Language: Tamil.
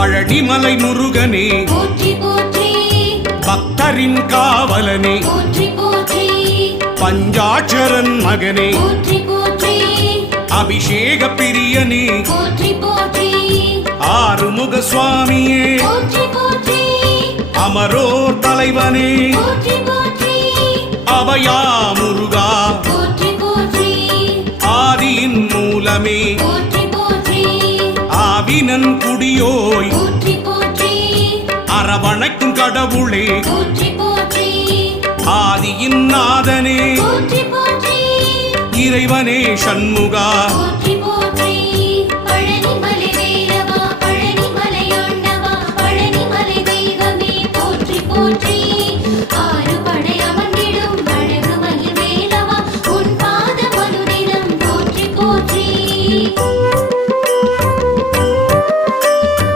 பழனிமலை முருகனே போற்றி போற்றி பக்தரின் காவலனே போற்றி போற்றி பஞ்சாட்சரன் மகனே போற்றி போற்றி அபிஷேக பிரியனே போற்றி போற்றி ஆறுமுக சுவாமியே போற்றி போற்றி அமரோர் தலைவனே போற்றி போற்றி அபயா முருகா போற்றி போற்றி ஆதியின் மூலமே போற்றி போற்றி ஆவினன் குடியோய் போற்றி போற்றி அரவணைக்கும் கடவுளே போற்றி போற்றி ஆதியின் நாதனே போற்றி போற்றி இறைவனே சண்முகா போற்றி போற்றி